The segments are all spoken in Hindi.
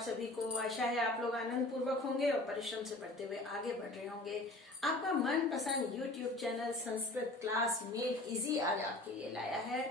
आप सभी को। आशा है आप लोग आनंद पूर्वक होंगे और परिश्रम से पढ़ते हुए आगे बढ़ रहे होंगे। आपका मनपसंद YouTube channel Sanskrit class made easy आज आपके लिए लाया है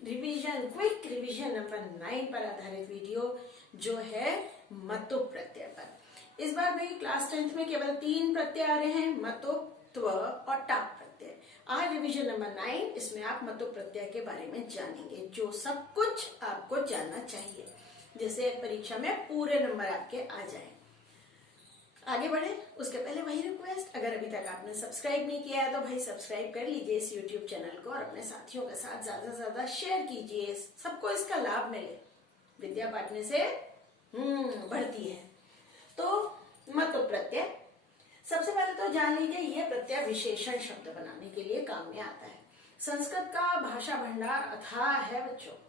क्विक रिवीजन नंबर 9 पर आधारित वीडियो, जो है मतु प्रत्यय पर। इस बार भाई क्लास 10th में केवल 3 प्रत्यय आ रहे हैं, मतु, त्व और टाप प्रत्यय। आज रिवीजन नंबर 9, इसमें आप मतु प्रत्यय के बारे में जानेंगे, जो सब कुछ आपको जानना चाहिए, जैसे परीक्षा में पूरे नंबर आपके आ जाए। आगे बढ़े उसके पहले वही रिक्वेस्ट, अगर अभी तक आपने सब्सक्राइब नहीं किया है तो भाई सब्सक्राइब कर लीजिए इस YouTube चैनल को और अपने साथियों के साथ ज्यादा से ज्यादा शेयर कीजिए, सबको इसका लाभ मिले। विद्या बांटने से बढ़ती है। तो मतु प्रत्यय, सबसे पहले तो जान लीजिए ये प्रत्यय विशेषण शब्द बनाने के लिए काम में आता है। संस्कृत का भाषा भंडार अथाह है बच्चों।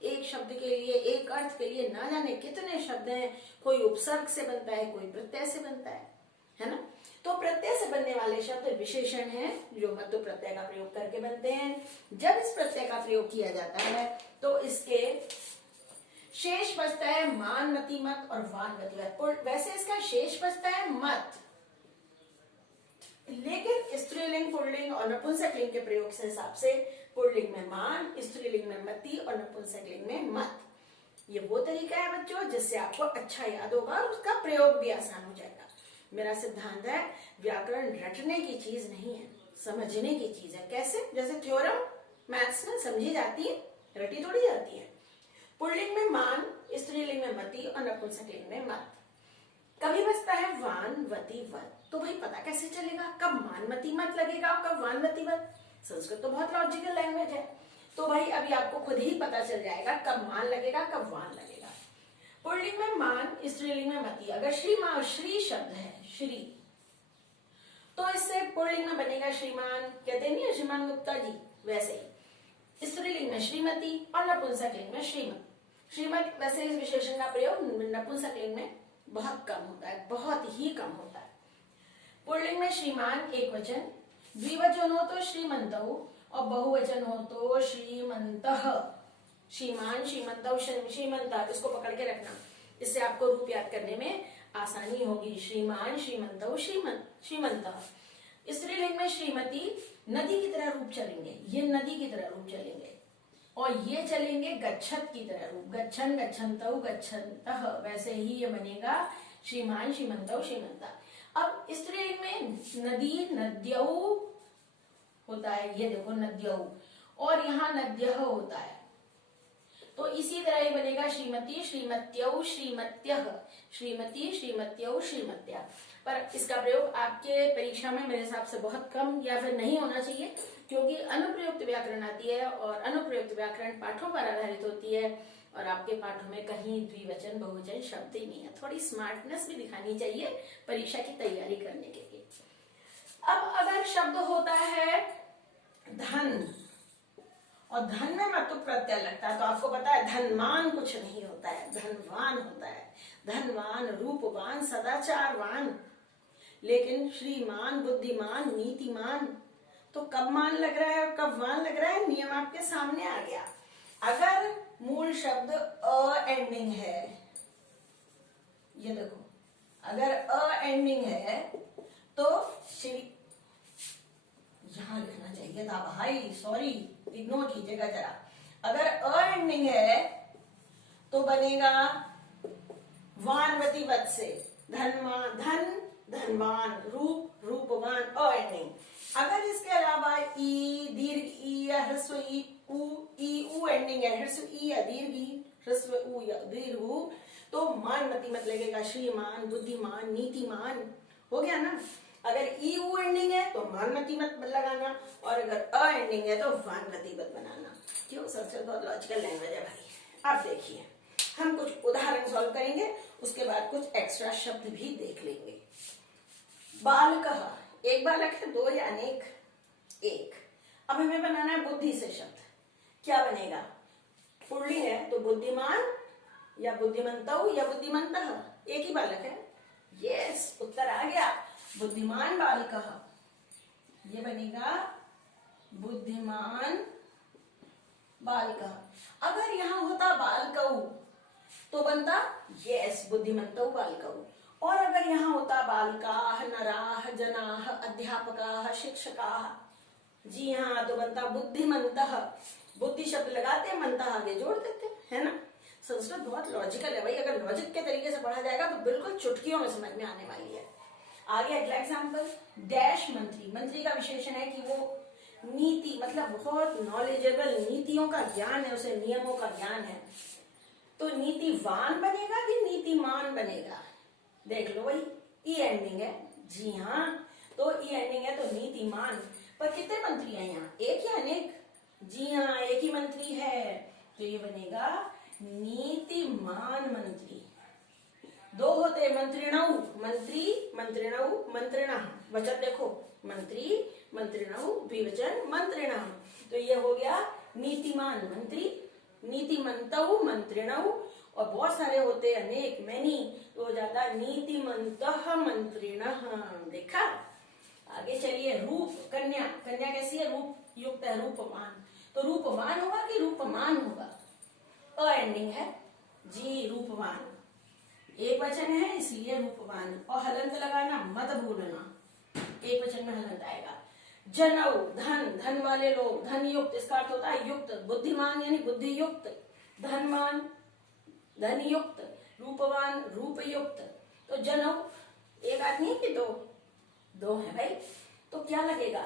एक शब्द के लिए, एक अर्थ के लिए ना जाने कितने शब्द हैं। कोई उपसर्ग से बनता है, कोई प्रत्यय से बनता है ना। तो प्रत्यय से बनने वाले शब्द विशेषण हैं, जो मतु प्रत्यय का प्रयोग करके बनते हैं। जब इस प्रत्यय का प्रयोग किया जाता है तो इसके शेष बचता है मान, मति, मत और वान, मति, मत। वैसे इसका शेष बचता है मत, लेकिन स्त्रीलिंग, पुल्लिंग और नपुंसकलिंग के प्रयोग से हिसाब से पुल्लिंग में मान, स्त्रीलिंग में मति और नपुंसकलिंग में मत। ये वो तरीका है बच्चों जिससे आपको अच्छा याद होगा और उसका प्रयोग भी आसान हो जाएगा। मेरा सिद्धांत है व्याकरण रटने की चीज नहीं है, समझने की चीज है। कैसे? जैसे थ्योरम मैथ्स में समझी जाती है, रटी थोड़ी जाती है। पुल्लिंग में मान, स्त्रीलिंग में मति और नपुंसकलिंग में मत। कभी बचता है वान, वति, वत। तो भाई पता कैसे चलेगा कब मान, मति, मत लगेगा और कब वान, वति, वत? संस्कृत तो बहुत लॉजिकल लैंग्वेज है, तो भाई अभी आपको खुद ही पता चल जाएगा कब मान लगेगा, कब वान लगेगा। पुल्लिंग में मान, स्त्रीलिंग में मति। अगर श्री शब्द है, श्री, तो इससे पुल्लिंग में बनेगा श्रीमान, कहते नहीं है श्रीमान गुप्ता जी, वैसे ही स्त्रीलिंग में श्रीमती और नपुंसकलिंग में श्रीमत। श्रीमत वैसे इस विशेषण का प्रयोग नपुंसकलिंग में बहुत कम होता है, बहुत ही कम होता है। पुल्लिंग में श्रीमान एक वचन, द्विवचन हो तो श्रीमंतौ और बहुवचन हो तो श्रीमंतः। श्रीमान, श्रीमंतौ, श्रीमंतः, इसको पकड़ के रखना, इससे आपको रूप याद करने में आसानी होगी। श्रीमान, श्रीमंतौ, श्रीमंतः। स्त्रीलिंग में श्रीमती, नदी की तरह रूप चलेंगे, ये नदी की तरह रूप चलेंगे, और ये चलेंगे गच्छत की तरह रूप, गच्छन, गच्छन्तौ, गच्छन्तः। वैसे ही ये बनेगा श्रीमान, श्रीमंतौ, श्रीमंता। अब स्त्रीलिंग में नदी, नद्यौ होता है, ये देखो नद्यौ, और यहाँ नद्यः होता है, तो इसी तरह ही बनेगा श्रीमती, श्रीमत्यौ, श्रीमत्यः, श्रीमती, श्रीमत्यौ, श्रीमत्या। पर इसका प्रयोग आपके परीक्षा में मेरे हिसाब से बहुत कम या फिर नहीं होना चाहिए, क्योंकि अनुप्रयुक्त व्याकरण आती है और अनुप्रयुक्त व्याकरण पाठों पर आधारित होती है, और आपके पाठों में कहीं द्विवचन बहुवचन शब्द ही नहीं है। थोड़ी स्मार्टनेस भी दिखानी चाहिए परीक्षा की तैयारी करने के लिए। अब अगर शब्द होता है धन, और धन में मतु प्रत्यय लगता है, तो आपको पता है धनवान कुछ नहीं होता है, धनवान होता है। धनवान, रूपवान, सदाचारवान। लेकिन श्रीमान, बुद्धिमान, नीतिमान, तो कब मान लग रहा है और कब वान लग रहा है, नियम आपके सामने आ गया। अगर मूल शब्द अ एंडिंग है, ये देखो, अगर अ एंडिंग है तो श्री, यहां लिखना चाहिए था भाई, सॉरी, इग्नोर कीजिएगा जरा। अगर अ एंडिंग है तो बनेगा वानवती वत से, धनवान, धन, धनवान, रूप, रूपवान, अ एंडिंग। अगर इसके अलावा ई, दीर्घ ई या ह्रस्व ई, ऊ एंडिंग है, ह्रस्व ई या दीर्घ ई, ह्रस्व ऊ या दीर्घ ऊ, तो मान, मति, मत लगेगा, श्रीमान, बुद्धिमान, नीतिमान। हो गया ना। अगर ई ऊ एंडिंग है तो मान, मति, मत लगाना, और अगर अ एंडिंग है तो वान, मति, मत बनाना। क्यों? संस्कृत बहुत लॉजिकल लैंग्वेज है भाई। अब देखिए, हम कुछ उदाहरण सॉल्व करेंगे, उसके बाद कुछ एक्स्ट्रा शब्द भी देख लेंगे। बालकः, एक बालक है, दो या अनेक? एक। अब हमें बनाना है बुद्धि से शब्द, क्या बनेगा? पुल्लिंग है तो बुद्धिमान या बुद्धिमंतौ या बुद्धिमंतः, एक ही बालक है। यस, उत्तर आ गया, बुद्धिमान बालकः, ये बनेगा बुद्धिमान बालकः। अगर यहां होता बालकौ तो बनता यस बुद्धिमंतौ बालकौ। और अगर यहाँ होता बालकाः, नराः, जनाः, अध्यापकाः, शिक्षकाः, जी हाँ, तो बनता बुद्धिमन्तः। बुद्धि शब्द लगाते, मंतः आगे जोड़ देते, है ना। संस्कृत बहुत लॉजिकल है भाई, अगर लॉजिक के तरीके से पढ़ा जाएगा तो बिल्कुल चुटकियों में समझ में आने वाली है। आगे अगला एग्जाम्पल, डैश मंत्री। मंत्री का विशेषण है कि वो नीति मतलब बहुत नॉलेजेबल, नीतियों का ज्ञान है उसे, नियमों का ज्ञान है। तो नीतिवान बनेगा कि नीतिमान बनेगा, देख लो भाई, ई एंडिंग है, जी हाँ, तो ई एंडिंग है तो नीतिमान। पर कितने मंत्री हैं यहाँ, एक या अनेक? जी हाँ, एक ही मंत्री है, तो ये बनेगा नीतिमान मंत्री। दो होते मंत्रिणौ, मंत्री, मंत्रिणौ, मंत्रिणः, वचन देखो, मंत्री, मंत्रिणौ, द्विवचन मंत्रिणः, तो ये हो गया नीतिमान मंत्री, नीतिमन्तौ मंत्रिणौ। और बहुत सारे होते अनेक, मैनी, तो हो जाता नीतिमन्तः मंत्रिणः। देखा। आगे चलिए, रूप, कन्या। कन्या कैसी है, रूप युक्त है, रूपमान। तो रूपमान होगा कि रूपमान होगा, अ एंडिंग है, जी, रूपवान, एक वचन है इसलिए रूपवान। और हलंत लगाना मत भूलना, एक वचन में हलंत आएगा। जनौ, धन, धन वाले लोग, धन युक्त, इसका अर्थ होता है युक्त, बुद्धिमान यानी बुद्धि युक्त, धनवान, धन युक्त, रूपवान, रूप युक्त। तो जनौ एक आदमी है कि दो? दो है भाई, तो क्या लगेगा,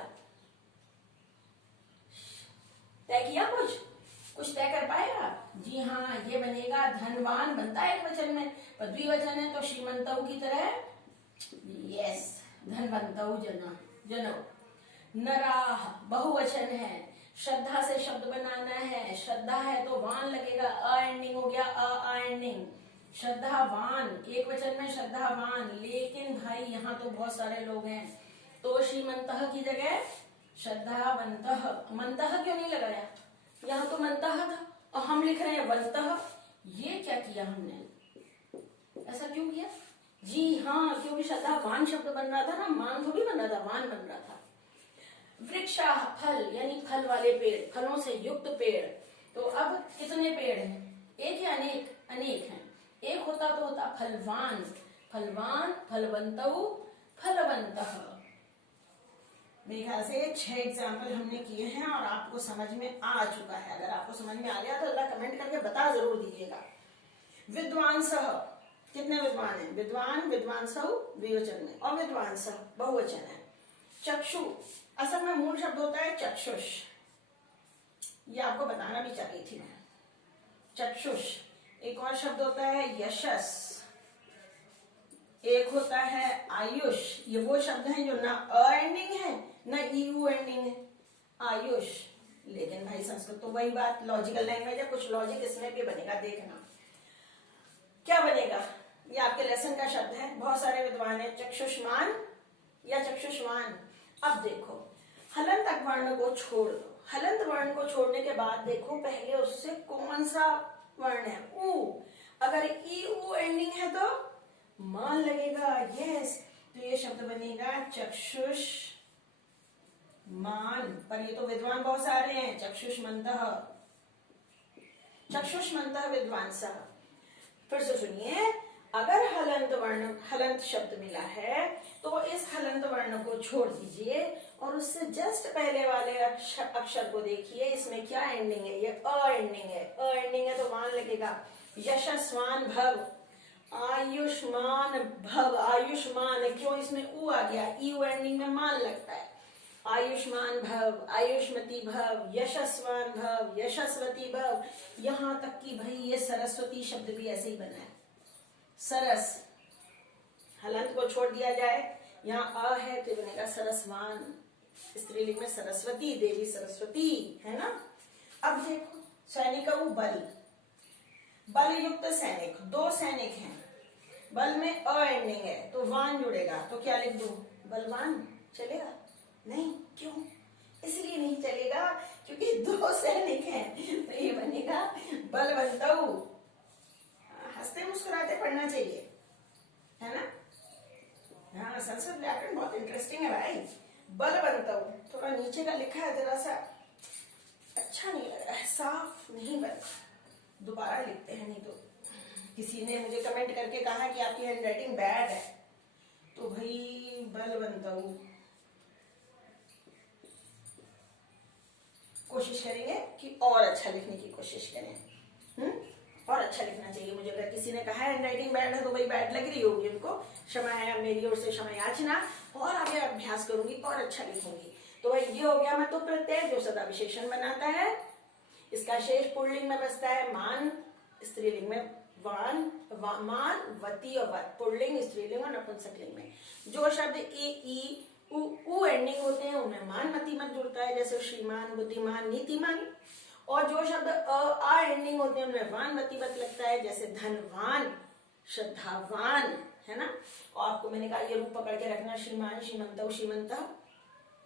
तय किया कुछ तय कर पाएगा? जी हाँ, ये बनेगा धनवान, बनता है एक वचन में, पर द्विवचन है तो श्रीमंतौ की तरह, यस, धनवंतौ जनौ। नराह बहुवचन है, श्रद्धा से शब्द बनाना है, श्रद्धा है तो वान लगेगा, अ एंडिंग हो गया, अ एंडिंग, श्रद्धावान, एक वचन में श्रद्धावान। लेकिन भाई यहाँ तो बहुत सारे लोग हैं, तो श्रीमंतः की जगह श्रद्धावंतः। मंतः क्यों नहीं लगाया, यहाँ तो मंतः था और हम लिख रहे हैं वंतः, ये क्या किया हमने, ऐसा क्यों किया? जी हाँ, क्योंकि श्रद्धावान शब्द बन रहा था ना, मान थोड़ी बन रहा था, वान बन रहा था। वृक्षा, फल यानी फल वाले पेड़, फलों से युक्त पेड़। तो अब कितने पेड़ हैं, एक या अनेक? अनेक हैं। एक होता तो होता फलवान, फलवान, फलवंतौ, फलवंतः। मेरे ख्याल से 6 एग्जाम्पल हमने किए हैं और आपको समझ में आ चुका है। अगर आपको समझ में आ गया तो जरा कमेंट करके बता जरूर दीजिएगा। विद्वांसः, कितने विद्वान हैं? विद्वान, विद्वांसौ द्विवचन में, और विद्वांसः बहुवचन है। चक्षु, असल में मूल शब्द होता है चक्षुष, ये आपको बताना भी चाहती थी मैं, चक्षुष। एक और शब्द होता है यशस, एक होता है आयुष। ये वो शब्द हैं जो ना अ एंडिंग है ना ईयू एंडिंग है, आयुष। लेकिन भाई संस्कृत तो वही बात, लॉजिकल लैंग्वेज है, कुछ लॉजिक इसमें भी बनेगा, देखना क्या बनेगा। ये आपके लेसन का शब्द है, बहुत सारे विद्वान है, चक्षुष्मान या चक्षुष्मान। अब देखो, हलंत वर्ण को छोड़ दो, हलंत वर्ण को छोड़ने के बाद देखो पहले उससे कौन सा वर्ण है, ऊ। अगर ई ऊ एंडिंग है तो मान लगेगा, यस, तो ये शब्द बनेगा चक्षुष मान। पर ये तो विद्वान बहुत सारे हैं, चक्षुष्मन्तः, चक्षुष्मन्तः विद्वांसः। फिर से सुनिए, अगर हलंत वर्ण, हलंत शब्द मिला है तो इस हलंत वर्ण को छोड़ दीजिए और उससे जस्ट पहले वाले अक्षर को देखिए, इसमें क्या एंडिंग है, ये अ एंडिंग है, अ एंडिंग है तो मान लगेगा। यशस्वान भव, आयुष्मान भव, आयुष्मान, क्यों इसमें ऊ आ गया, ई एंडिंग में मान लगता है। आयुष्मान भव, आयुष्मती भव, यशस्वान भव, यशस्वती भव, यहां तक कि भाई ये सरस्वती शब्द भी ऐसे ही बना है, सरस। हलंत को छोड़ दिया जाए, यहाँ अ है तो बनेगा सरसवान, स्त्रीलिंग में सरस्वती, देवी सरस्वती, है ना। अब देखो, सैनिक बल, बल युक्त सैनिक, दो सैनिक हैं, बल में अ एंडिंग है तो वान जुड़ेगा, तो क्या लिख दूं, बलवान? चलेगा? नहीं, क्यों? इसलिए नहीं चलेगा क्योंकि दो सैनिक हैं, तो ये बनेगा बलवंतौ। हंसते मुस्कुराते पढ़ना चाहिए, है ना। हाँ, संस्कृत व्याकरण बहुत इंटरेस्टिंग है भाई। बलवंतौ, थोड़ा नीचे का लिखा है, जरा सा अच्छा नहीं लग रहा है, साफ नहीं बन, दोबारा लिखते हैं नहीं तो किसी ने मुझे कमेंट करके कहा कि आपकी हैंडराइटिंग बैड है, तो भाई बल बनता हूं, कोशिश करेंगे कि और अच्छा लिखने की कोशिश करें। और अच्छा लिखना चाहिए। मुझे अगर किसी ने कहा हैंडराइटिंग बैड है तो भाई बैड लग रही होगी उनको, क्षमा है मेरी ओर से, क्षमा याचना, और आगे अभ्यास करूंगी और अच्छा लिखूंगी। तो भाई ये हो गया महत्व प्रत्यय जो सदा विशेषण बनाता है। इसका शेष पुल्लिंग में बचता है मान, स्त्रीलिंग में वान, मान, वती और वत, पुल्लिंग, स्त्रीलिंग और नपुंसकलिंग में। जो शब्द ए ई उ एंडिंग होते हैं उनमें मान मती मत जुड़ता है, जैसे श्रीमान, बुद्धिमान, नीतिमान। और जो शब्द आ एंडिंग होते हैं उनमें वान मती मत लगता है, जैसे धनवान, श्रद्धावान, है ना। और आपको मैंने कहा ये रूप पकड़ के रखना, श्रीमान, श्रीमंत, श्रीमंत,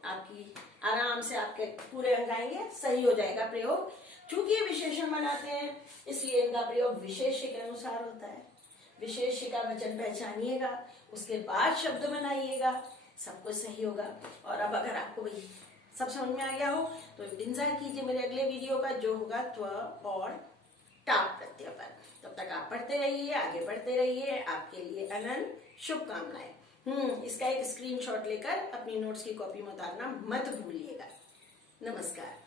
आपकी आराम से आपके पूरे अंग आएंगे, सही हो जाएगा प्रयोग। चूंकि ये विशेषण बनाते हैं इसलिए इनका प्रयोग विशेष्य के अनुसार होता है। विशेष्य का वचन पहचानिएगा, उसके बाद शब्द बनाइएगा, सब कुछ सही होगा। और अब अगर आपको भाई सब समझ में आ गया हो तो इंतजार कीजिए मेरे अगले वीडियो का, जो होगा त्व और टाप प्रत्यय पर। तब तक आप पढ़ते रहिए, आगे बढ़ते रहिए। आपके लिए अनंत शुभकामनाएं। इसका एक स्क्रीनशॉट लेकर अपनी नोट्स की कॉपी में उतारना मत भूलिएगा। नमस्कार।